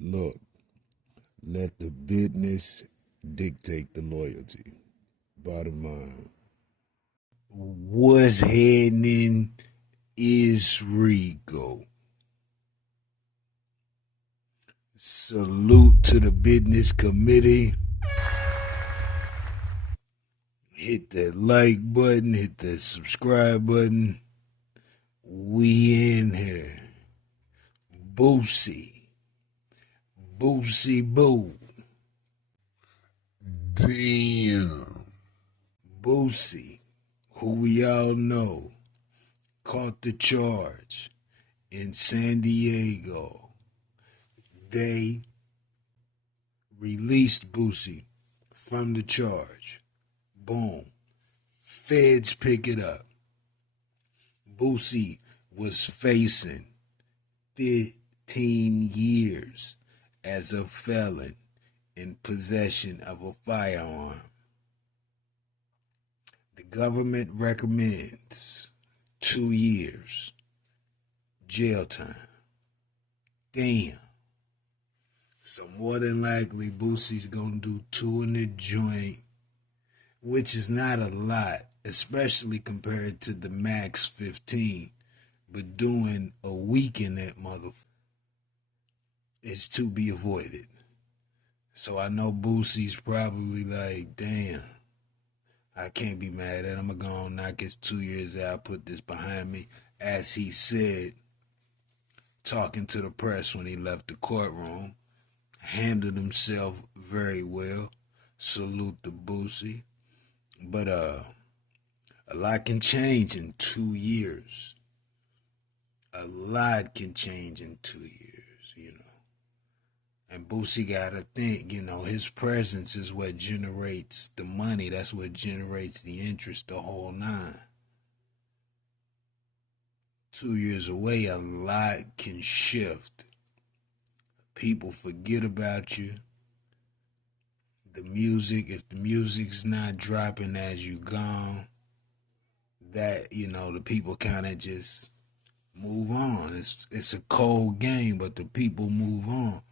Look, let the business dictate the loyalty. Bottom line. What's happening is Rico. Salute to the business committee. Hit that like button, hit that subscribe button. We in here. Boosie. Boosie boo. Damn. Boosie, who we all know, caught the charge in San Diego. They released Boosie from the charge. Boom. Feds pick it up. Boosie was facing 15 years as a felon in possession of a firearm. The government recommends 2 years jail time. Damn. So more than likely, Boosie's gonna do 2 in the joint, which is not a lot, especially compared to the max 15. But doing a week in that motherfucker is to be avoided. So I know Boosie's probably like, damn, I can't be mad at him. I'm gonna go and knock his 2 years out, put this behind me. As he said, talking to the press when he left the courtroom, handled himself very well. Salute to Boosie. But a lot can change in 2 years. A lot can change in 2 years, you know. And Boosie gotta think, you know, his presence is what generates the money. That's what generates the interest, the whole nine. 2 years away, a lot can shift. People forget about you. The music, if the music's not dropping as you gone, that, you know, the people kind of just move on. It's a cold game, but the people move on.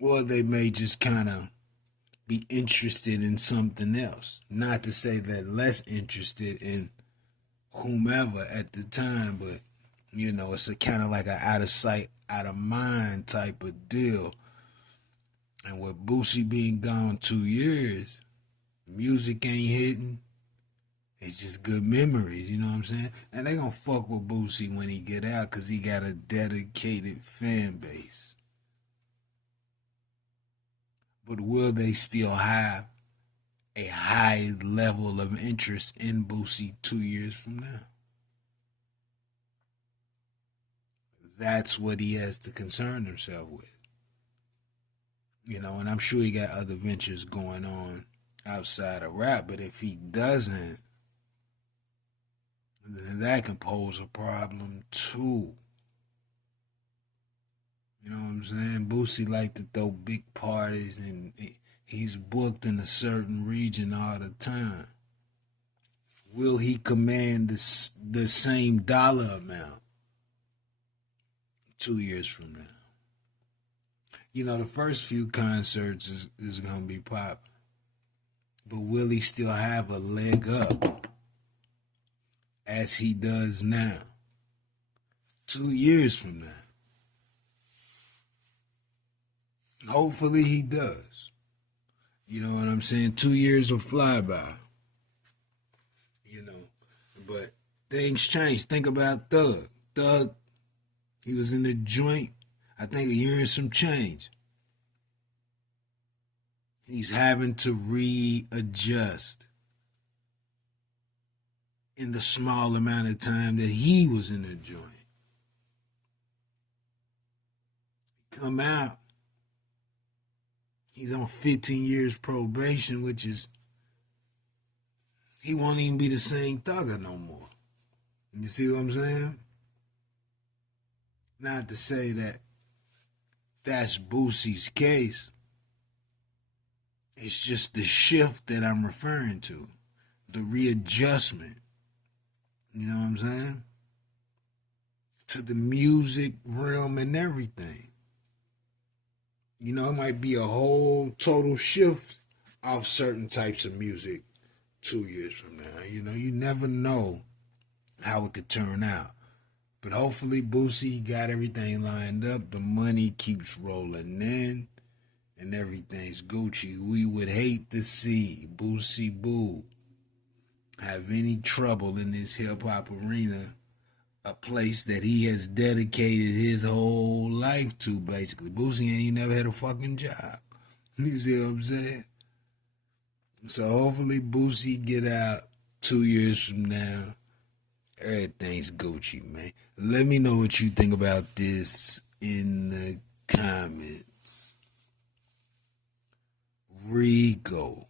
Or they may just kind of be interested in something else. Not to say that less interested in whomever at the time, but you know, it's a kind of like a out of sight, out of mind type of deal. And with Boosie being gone 2 years, music ain't hitting. It's just good memories, you know what I'm saying? And they gonna fuck with Boosie when he get out because he got a dedicated fan base. But will they still have a high level of interest in Boosie 2 years from now? That's what he has to concern himself with. You know, and I'm sure he got other ventures going on outside of rap, but if he doesn't, then that can pose a problem too. You know what I'm saying? Boosie like to throw big parties and he's booked in a certain region all the time. Will he command the same dollar amount 2 years from now? You know, the first few concerts is going to be popping. But will he still have a leg up as he does now 2 years from now? Hopefully he does. You know what I'm saying? 2 years will fly by. You know, but things change. Think about Thug. Thug, he was in the joint, I think a year and some change. He's having to readjust in the small amount of time that he was in the joint. Come out, he's on 15 years probation, which is, he won't even be the same thugger no more. You see what I'm saying? Not to say that that's Boosie's case. It's just the shift that I'm referring to, the readjustment. You know what I'm saying? To the music realm and everything. It might be a whole total shift off certain types of music 2 years from now. You never know how it could turn out. But hopefully Boosie got everything lined up. The money keeps rolling in and everything's Gucci. We would hate to see Boosie Boo have any trouble in this hip hop arena, a place that he has dedicated his whole life to, basically. Boosie ain't never had a fucking job. You see what I'm saying? So hopefully Boosie get out 2 years from now. Everything's Gucci, man. Let me know what you think about this in the comments. Rico,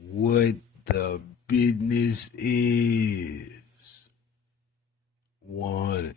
what the business is. Want it.